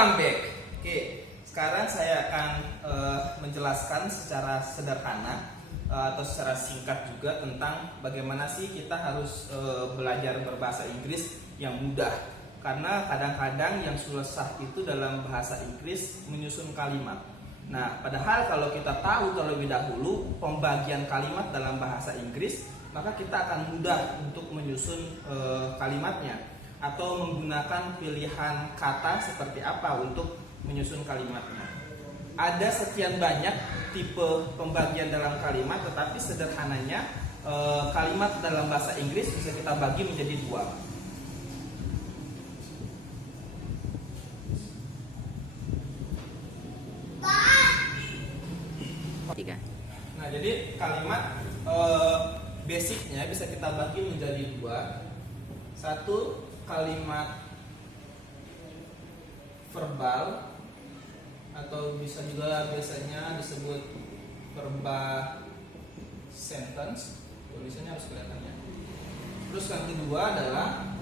Welcome back. Oke, sekarang saya akan menjelaskan secara sederhana atau secara singkat juga tentang bagaimana sih kita harus belajar berbahasa Inggris yang mudah. Karena kadang-kadang yang susah itu dalam bahasa Inggris menyusun kalimat. Nah, padahal kalau kita tahu terlebih dahulu pembagian kalimat dalam bahasa Inggris, maka kita akan mudah untuk menyusun kalimatnya atau menggunakan pilihan kata seperti apa untuk menyusun kalimatnya. Ada sekian banyak tipe pembagian dalam kalimat, tetapi sederhananya kalimat dalam bahasa Inggris bisa kita bagi menjadi dua. Nah, jadi kalimat basicnya bisa kita bagi menjadi dua. Satu, kalimat verbal atau bisa juga biasanya disebut verbal sentence. Tulisannya harus kelihatan ya. Terus yang kedua adalah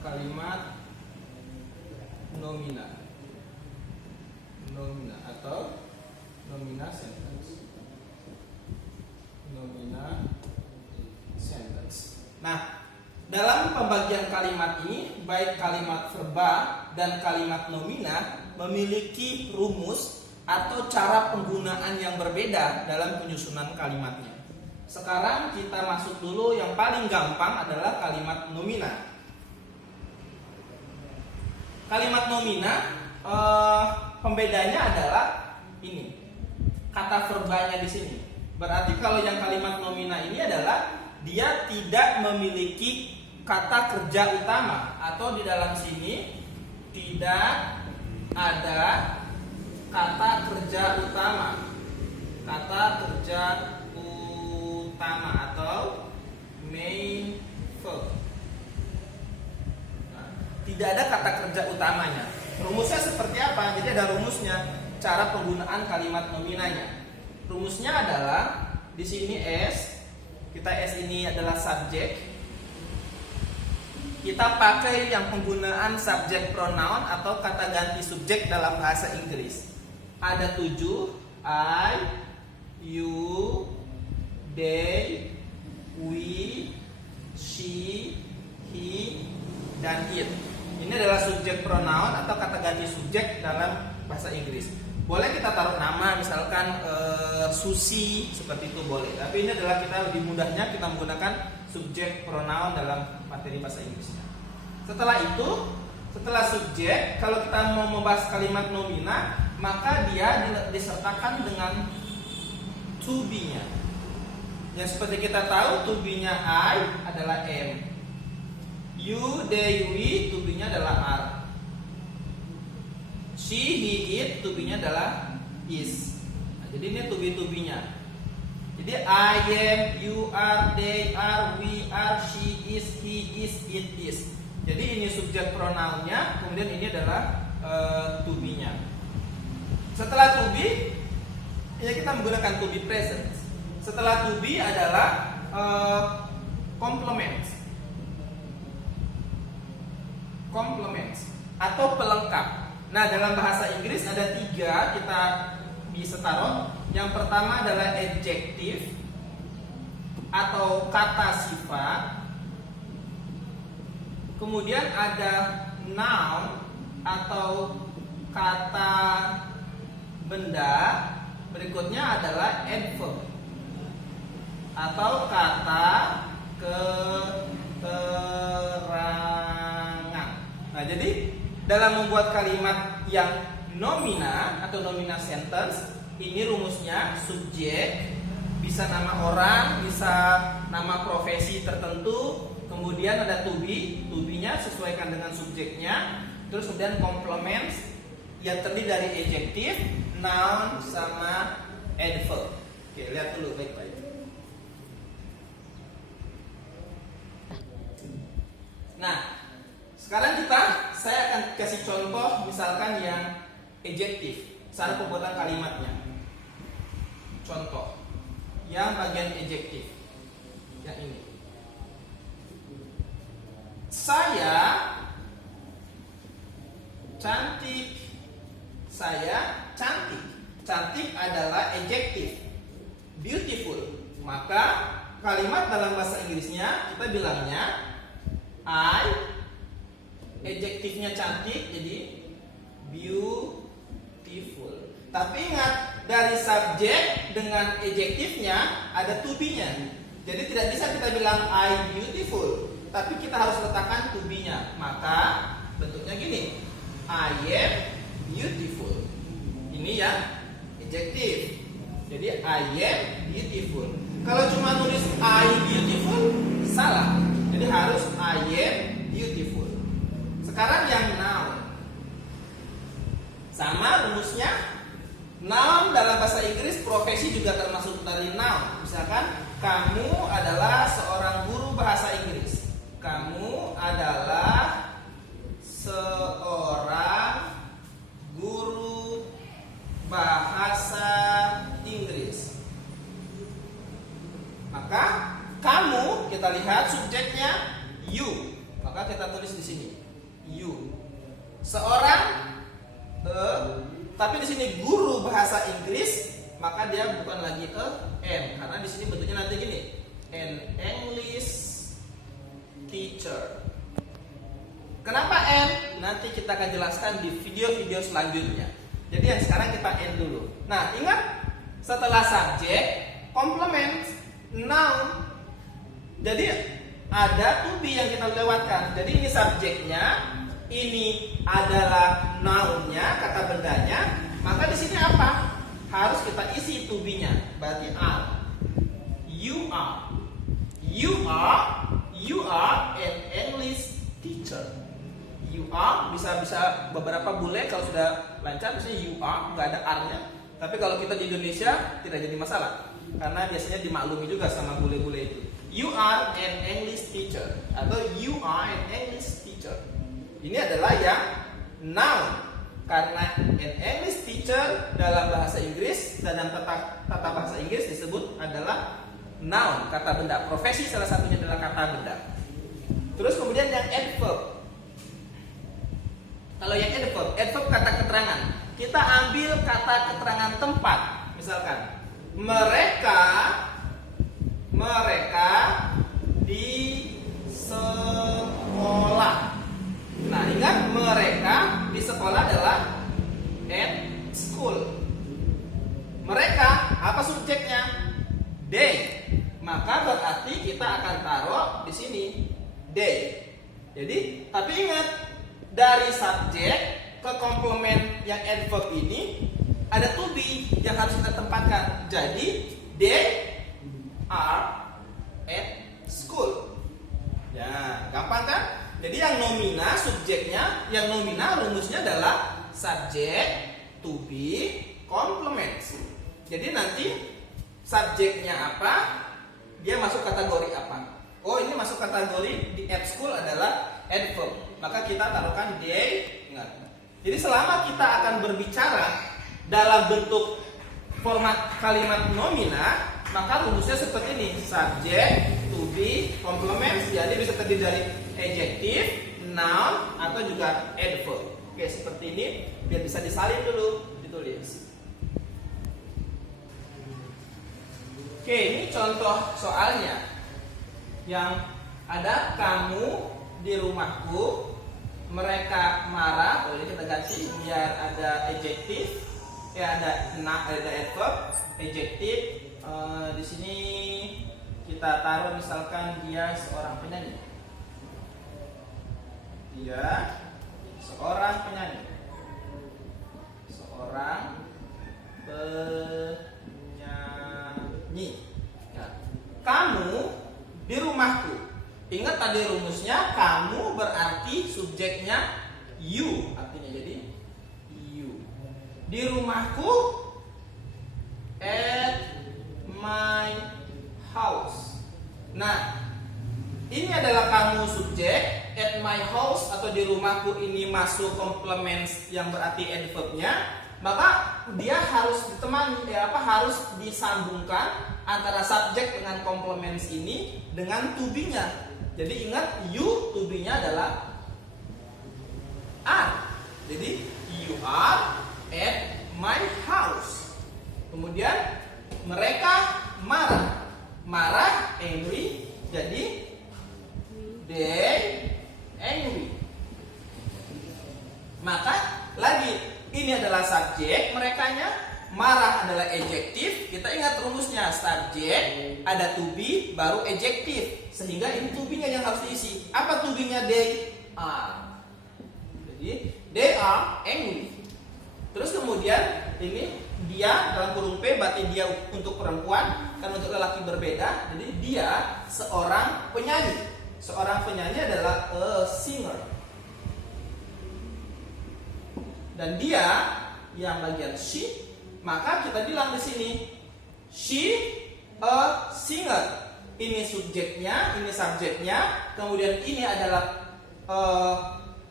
kalimat nomina. Nomina atau nomina sentence. Nomina sentence. Nah, dalam pembagian kalimat ini, baik kalimat verbal dan kalimat nomina memiliki rumus atau cara penggunaan yang berbeda dalam penyusunan kalimatnya. Sekarang kita masuk dulu, yang paling gampang adalah kalimat nomina. Kalimat nomina, pembedanya adalah ini, kata verbalnya di sini. Berarti kalau yang kalimat nomina ini adalah dia tidak memiliki kata kerja utama, atau di dalam sini tidak ada kata kerja utama. Kata kerja utama atau main verb. Nah, tidak ada kata kerja utamanya. Rumusnya seperti apa? Jadi ada rumusnya, cara penggunaan kalimat nominanya. Rumusnya adalah di sini S. Kita S ini adalah subjek. Kita pakai yang penggunaan subject pronoun atau kata ganti subjek dalam bahasa Inggris. Ada 7, I, you, they, we, she, he, dan it. Ini adalah subject pronoun atau kata ganti subjek dalam bahasa Inggris. Boleh kita taruh nama, misalkan Susi, seperti itu boleh. Tapi ini adalah kita lebih mudahnya kita menggunakan subjek pronoun dalam materi bahasa Inggrisnya. Setelah itu, setelah subjek, kalau kita mau membahas kalimat nomina, maka dia disertakan dengan to be-nya. Yang seperti kita tahu, to be-nya I adalah am. You, they, we, to be-nya adalah are. She, he, it, to be-nya adalah is. Nah, jadi ini to be-nya. Jadi I am, you are, they are, we are, she is, he is, it is. Jadi ini subjek pronounnya, kemudian ini adalah to be-nya. Setelah to be, ya kita menggunakan to be present. Setelah to be adalah complement. Complement atau pelengkap. Nah, dalam bahasa Inggris ada 3 kita bisa taruh. Yang pertama adalah adjective atau kata sifat. Kemudian ada noun atau kata benda. Berikutnya adalah adverb atau kata keterangan. Nah, jadi dalam membuat kalimat yang nomina atau nomina sentence, ini rumusnya subjek, bisa nama orang, bisa nama profesi tertentu, kemudian ada to be-nya sesuaikan dengan subjeknya, terus kemudian complement yang terdiri dari adjective, noun, sama adverb. Oke, lihat dulu baik-baik. Nah, sekarang saya akan kasih contoh misalkan yang adjective, cara pembuatan kalimatnya. Contoh yang bagian adjective, yang ini. Saya cantik Saya cantik. Cantik adalah adjective. Beautiful. Maka kalimat dalam bahasa Inggrisnya kita bilangnya I, adjektifnya cantik jadi beautiful. Tapi ingat, dari subjek dengan adjektifnya ada to be-nya. Jadi tidak bisa kita bilang I beautiful, tapi kita harus letakkan to be-nya. Maka bentuknya gini, I am beautiful. Ini yang adjektif. Jadi I am beautiful. Kalau cuma nulis I beautiful salah. Jadi harus I am beautiful. Sekarang yang noun. Sama rumusnya. Noun dalam bahasa Inggris profesi juga termasuk dari noun. Misalkan kamu adalah seorang guru bahasa Inggris. Kamu adalah seorang guru bahasa Inggris. Maka kamu, kita lihat subjeknya you. Maka kita tulis di sini you. Seorang tapi di sini guru bahasa Inggris, maka dia bukan lagi am, karena di sini bentuknya nanti gini, an English teacher. Kenapa am? Nanti kita akan jelaskan di video-video selanjutnya. Jadi yang sekarang kita end dulu. Nah, ingat setelah subjek, complement, noun. Jadi ada to be yang kita lewatkan. Jadi ini subjeknya, ini adalah noun-nya, kata bendanya. Maka di sini apa? Harus kita isi to be-nya. Berarti are. You are. You are an English teacher. You are bisa beberapa bule kalau sudah lancar biasanya you are, nggak ada are-nya. Tapi kalau kita di Indonesia tidak jadi masalah karena biasanya dimaklumi juga sama bule-bule itu. You are an English teacher atau you are an English teacher. Ini adalah yang noun karena an English teacher dalam bahasa Inggris dan dalam tata bahasa Inggris disebut adalah noun, kata benda. Profesi salah satunya adalah kata benda. Terus kemudian yang adverb. Kalau yang adverb kata keterangan. Kita ambil kata keterangan tempat. Misalkan mereka di sekolah. Nah, ingat mereka di sekolah adalah at school. Mereka apa subjeknya? They. Maka berarti kita akan taruh di sini they. Jadi, tapi ingat dari subjek ke komplement yang adverb ini ada to be yang harus kita tempatkan. Jadi they are at school. Ya, gampang kan? Jadi yang nomina subjeknya, yang nomina rumusnya adalah subjek, to be, complement. Jadi nanti subjeknya apa? Dia masuk kategori apa? Oh, ini masuk kategori di at school adalah adverb. Maka kita taruhkan they. Ingat. Jadi selama kita akan berbicara dalam bentuk format kalimat nomina, maka rumusnya seperti ini: subject, to be, complement. Jadi bisa terdiri dari adjective, noun, atau juga adverb. Oke, seperti ini. Biar bisa disalin dulu, ditulis. Oke, ini contoh soalnya. Yang ada kamu di rumahku, mereka marah. Boleh kita ganti biar ada adjective, ada adverb, adjective. Di sini kita taruh misalkan dia seorang penyanyi. Dia seorang penyanyi. Seorang penyanyi. Nah, kamu di rumahku. Ingat tadi rumusnya, kamu berarti subjeknya you, artinya jadi you. Di rumahku, at my house. Nah, ini adalah kamu subjek, at my house atau di rumahku ini masuk complements yang berarti adverbnya. Maka dia harus ditemani, harus disambungkan antara subjek dengan complements ini dengan to be-nya. Jadi ingat, you to be-nya adalah are. Jadi you are at my house. Kemudian mereka marah. Marah, angry, jadi they angry. Maka lagi, ini adalah subjek, merekanya. Marah adalah adjektif. Kita ingat rumusnya, subjek ada to be baru adjektif, sehingga ini to be-nya yang harus diisi. Apa to be-nya? They are. Jadi they are angry. Terus kemudian ini dia dalam kurung P, berarti dia untuk perempuan, kan untuk lelaki berbeda. Jadi dia seorang penyanyi. Seorang penyanyi adalah a singer. Dan dia yang bagian she, maka kita bilang di sini she a singer. Ini subjeknya, ini subjeknya, kemudian ini adalah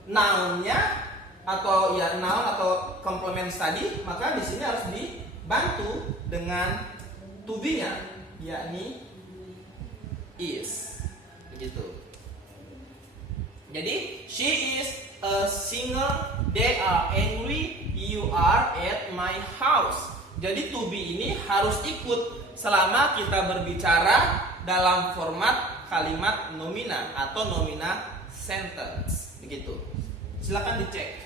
noun-nya atau ya noun atau complement tadi, maka di sini harus dibantu dengan to be-nya, yakni is. Begitu. Jadi she is a singer, they are angry, you are at my house. Jadi to be ini harus ikut selama kita berbicara dalam format kalimat nomina atau nomina sentence. Begitu. Silakan dicek.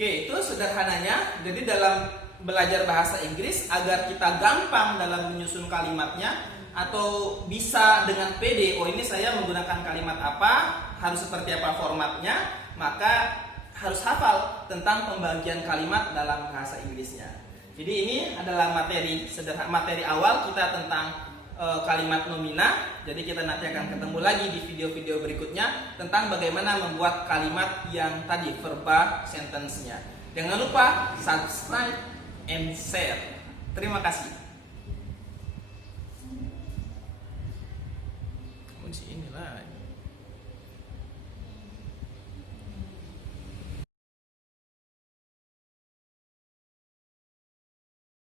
Oke, itu sederhananya. Jadi dalam belajar bahasa Inggris, agar kita gampang dalam menyusun kalimatnya atau bisa dengan PD, oh ini saya menggunakan kalimat apa, harus seperti apa formatnya, maka harus hafal tentang pembagian kalimat dalam bahasa Inggrisnya. Jadi ini adalah materi awal kita tentang kalimat nomina. Jadi kita nanti akan ketemu lagi di video-video berikutnya tentang bagaimana membuat kalimat yang tadi verba sentence-nya. Jangan lupa subscribe and share. Terima kasih. Ini lah.